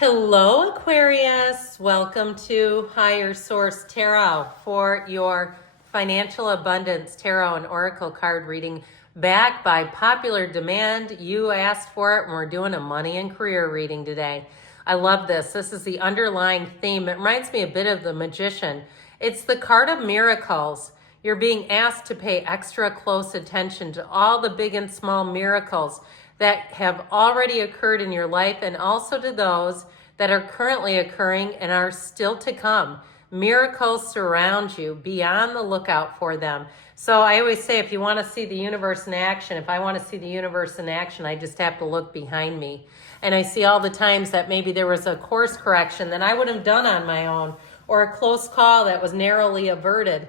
Hello, Aquarius. Welcome to Higher Source Tarot for your Financial Abundance Tarot and Oracle card reading back by popular demand. You asked for it, and we're doing a money and career reading today. I love this. This is the underlying theme. It reminds me a bit of the Magician. It's the card of miracles. You're being asked to pay extra close attention to all the big and small miracles that have already occurred in your life, and also to those that are currently occurring and are still to come. Miracles surround you. Be on the lookout for them. So I always say, if you want to see the universe in action, if I want to see the universe in action, I just have to look behind me. And I see all the times that maybe there was a course correction that I would have done on my own, or a close call that was narrowly averted.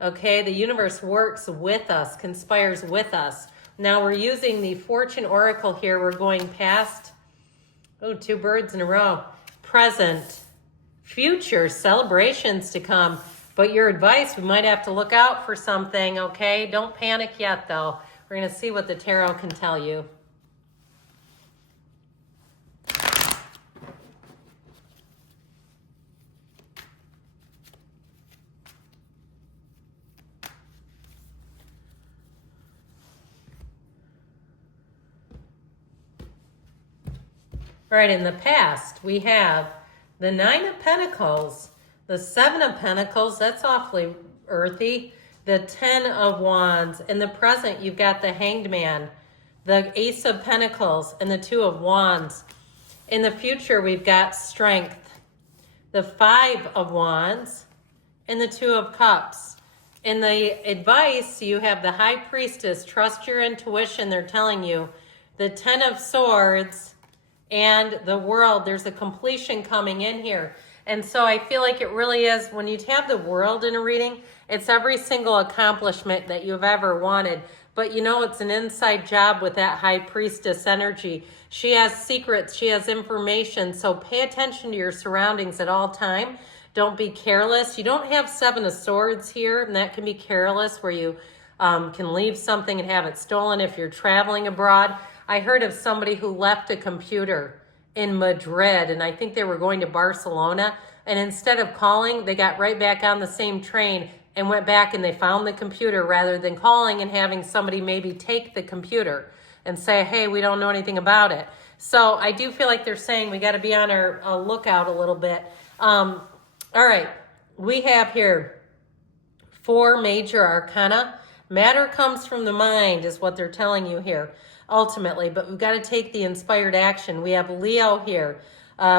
Okay, the universe works with us, conspires with us. Now we're using the Fortune Oracle here. We're going past, two birds in a row. Present, future, celebrations to come. But your advice, we might have to look out for something, okay? Don't panic yet, though. We're going to see what the tarot can tell you. All right, in the past, we have the Nine of Pentacles, the Seven of Pentacles, that's awfully earthy, the Ten of Wands. In the present, you've got the Hanged Man, the Ace of Pentacles, and the Two of Wands. In the future, we've got Strength, the Five of Wands, and the Two of Cups. In the advice, you have the High Priestess, trust your intuition, they're telling you, the Ten of Swords, and the World. There's a completion coming in here. And so I feel like it really is, when you have the World in a reading, it's every single accomplishment that you've ever wanted. But you know, it's an inside job with that High Priestess energy. She has secrets, she has information. So pay attention to your surroundings at all time. Don't be careless. You don't have Seven of Swords here, and that can be careless, where you can leave something and have it stolen if you're traveling abroad. I heard of somebody who left a computer in Madrid, and I think they were going to Barcelona, and instead of calling, they got right back on the same train and went back and they found the computer, rather than calling and having somebody maybe take the computer and say, hey, we don't know anything about it. So I do feel like they're saying we got to be on our lookout a little bit. All right, we have here 4 major arcana. Matter comes from the mind is what they're telling you here, ultimately, but we've got to take the inspired action. We have Leo here.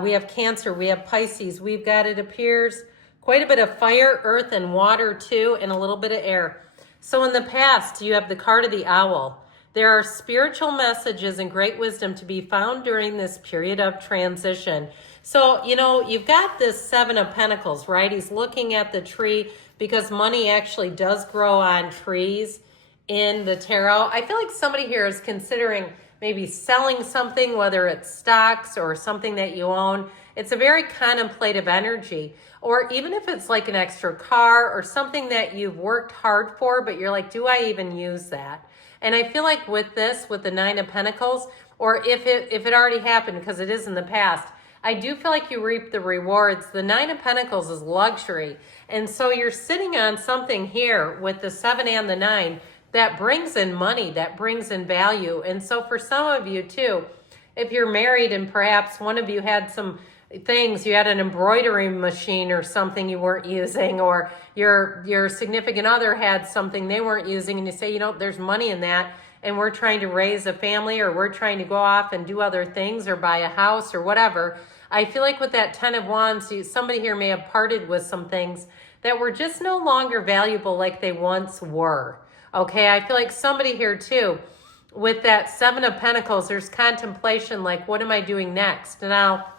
We have Cancer. We have Pisces. We've got, it appears, quite a bit of fire, earth, and water too, and a little bit of air. So in the past, you have the card of the owl. There are spiritual messages and great wisdom to be found during this period of transition. So, you know, you've got this Seven of Pentacles, right? He's looking at the tree, because money actually does grow on trees in the tarot. I feel like somebody here is considering maybe selling something, whether it's stocks or something that you own. It's a very contemplative energy. Or even if it's like an extra car or something that you've worked hard for, but you're like, do I even use that? And I feel like with this, with the Nine of Pentacles, or if it already happened, because it is in the past, I do feel like you reap the rewards. The Nine of Pentacles is luxury. And so you're sitting on something here with the 7 and the 9 that brings in money, that brings in value. And so for some of you too, if you're married and perhaps one of you had some things, you had an embroidery machine or something you weren't using, or your significant other had something they weren't using, and you say, you know, there's money in that, and we're trying to raise a family, or we're trying to go off and do other things, or buy a house or whatever. I feel like with that Ten of Wands, somebody here may have parted with some things that were just no longer valuable like they once were. Okay, I feel like somebody here too, with that Seven of Pentacles, there's contemplation, like, what am I doing next? Now,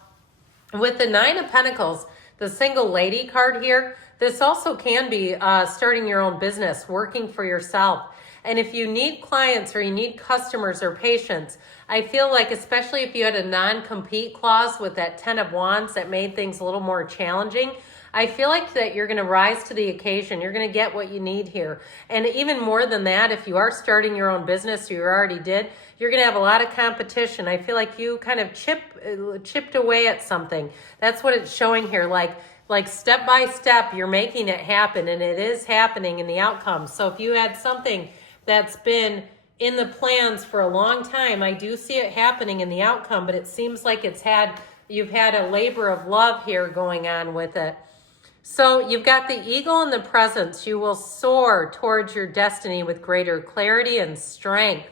with the Nine of Pentacles, the single lady card here, this also can be starting your own business, working for yourself. And if you need clients or you need customers or patients, I feel like, especially if you had a non-compete clause with that 10 of Wands that made things a little more challenging, I feel like that you're going to rise to the occasion. You're going to get what you need here. And even more than that, if you are starting your own business, you already did, you're going to have a lot of competition. I feel like you kind of chipped away at something. That's what it's showing here. Like step by step, you're making it happen, and it is happening in the outcome. So if you had something that's been in the plans for a long time, I do see it happening in the outcome, but it seems like you've had a labor of love here going on with it. So you've got the eagle in the presence. You will soar towards your destiny with greater clarity and strength.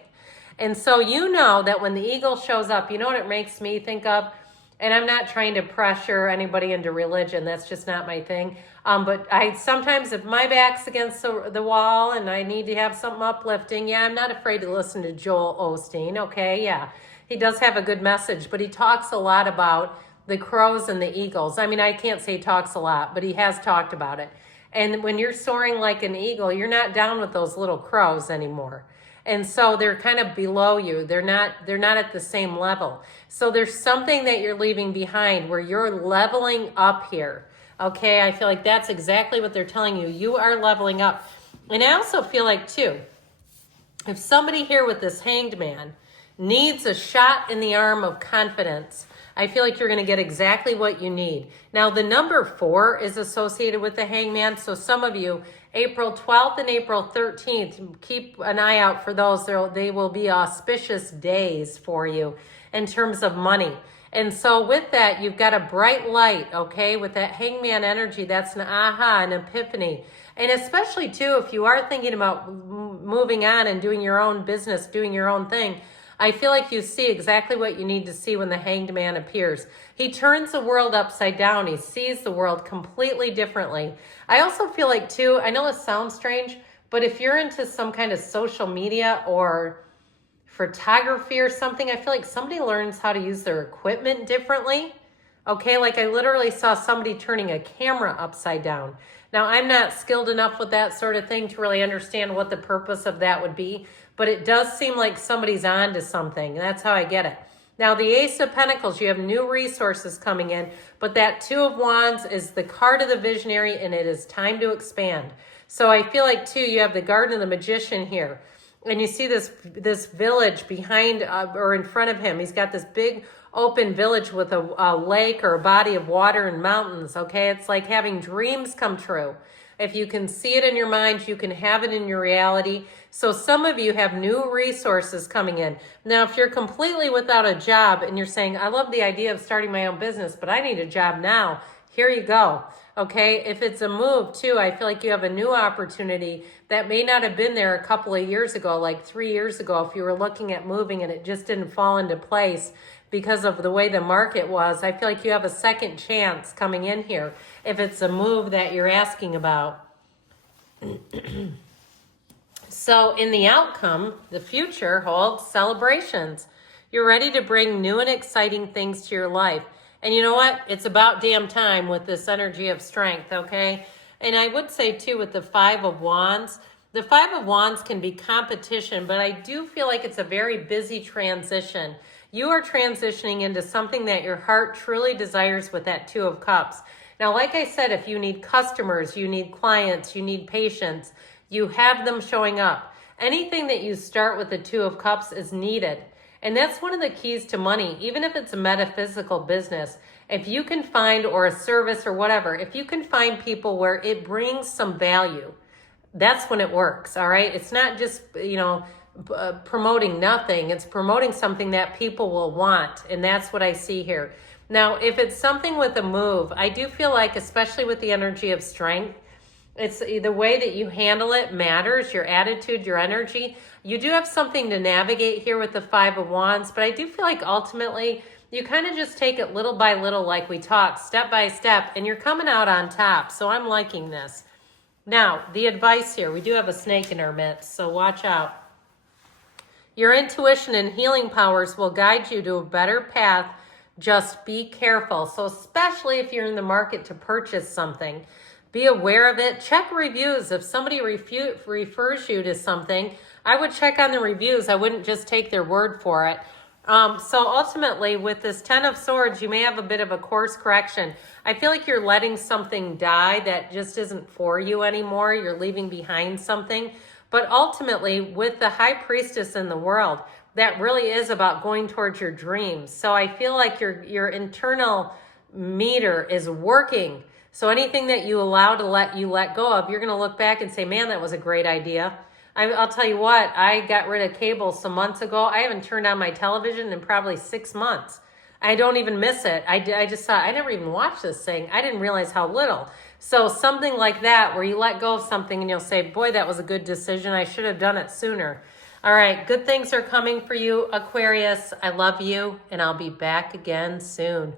And so you know that when the eagle shows up, you know what it makes me think of? And I'm not trying to pressure anybody into religion. That's just not my thing. But I sometimes, if my back's against the wall and I need to have something uplifting, I'm not afraid to listen to Joel Osteen, okay? Yeah, he does have a good message, but he talks a lot about the crows and the eagles. I mean, I can't say he talks a lot, but he has talked about it. And when you're soaring like an eagle, you're not down with those little crows anymore. And so they're kind of below you. They're not at the same level. So there's something that you're leaving behind where you're leveling up here. Okay, I feel like that's exactly what they're telling you. You are leveling up. And I also feel like too, if somebody here with this Hanged Man needs a shot in the arm of confidence, I feel like you're going to get exactly what you need. Now, the number 4 is associated with the Hangman. So some of you, April 12th and April 13th, keep an eye out for those. They will be auspicious days for you in terms of money. And so with that, you've got a bright light, okay? With that Hangman energy, that's an aha, an epiphany. And especially too, if you are thinking about moving on and doing your own business, doing your own thing, I feel like you see exactly what you need to see when the Hanged Man appears. He turns the world upside down. He sees the world completely differently. I also feel like too, I know this sounds strange, but if you're into some kind of social media or photography or something, I feel like somebody learns how to use their equipment differently. Okay, like I literally saw somebody turning a camera upside down. Now, I'm not skilled enough with that sort of thing to really understand what the purpose of that would be, but it does seem like somebody's on to something. That's how I get it. Now, the Ace of Pentacles, you have new resources coming in, but that 2 of Wands is the card of the visionary, and it is time to expand. So I feel like, too, you have the Garden of the Magician here, and you see this village behind or in front of him. He's got this big open village with a lake or a body of water and mountains, okay? It's like having dreams come true. If you can see it in your mind, you can have it in your reality. So some of you have new resources coming in. Now, if you're completely without a job and you're saying, I love the idea of starting my own business, but I need a job now, here you go. Okay, if it's a move too, I feel like you have a new opportunity that may not have been there a couple of years ago, like 3 years ago, if you were looking at moving and it just didn't fall into place because of the way the market was. I feel like you have a second chance coming in here if it's a move that you're asking about. So in the outcome, the future holds celebrations. You're ready to bring new and exciting things to your life. And you know what? It's about damn time with this energy of strength, okay? And I would say, too, with the 5 of Wands, the 5 of Wands can be competition, but I do feel like it's a very busy transition. You are transitioning into something that your heart truly desires with that 2 of Cups. Now, like I said, if you need customers, you need clients, you need patients, you have them showing up. Anything that you start with the 2 of Cups is needed. And that's one of the keys to money, even if it's a metaphysical business. If you can find, or a service or whatever, if you can find people where it brings some value, that's when it works, all right? It's not just, promoting nothing. It's promoting something that people will want, and that's what I see here. Now, if it's something with a move, I do feel like, especially with the energy of strength, it's the way that you handle it matters, your attitude, your energy. You do have something to navigate here with the 5 of Wands, but I do feel like ultimately you kind of just take it little by little, like we talked, step by step, and you're coming out on top. So I'm liking this. Now, the advice here, we do have a snake in our midst, so watch out. Your intuition and healing powers will guide you to a better path. Just be careful. So especially if you're in the market to purchase something, be aware of it. Check reviews. If somebody refers you to something, I would check on the reviews. I wouldn't just take their word for it. So ultimately, with this Ten of Swords, you may have a bit of a course correction. I feel like you're letting something die that just isn't for you anymore. You're leaving behind something. But ultimately, with the High Priestess in the world, that really is about going towards your dreams. So I feel like your internal meter is working. So anything that you allow to let go of, you're going to look back and say, man, that was a great idea. I'll tell you what, I got rid of cable some months ago. I haven't turned on my television in probably 6 months. I don't even miss it. I just thought, I never even watched this thing. I didn't realize how little. So something like that, where you let go of something and you'll say, boy, that was a good decision. I should have done it sooner. All right, good things are coming for you, Aquarius. I love you, and I'll be back again soon.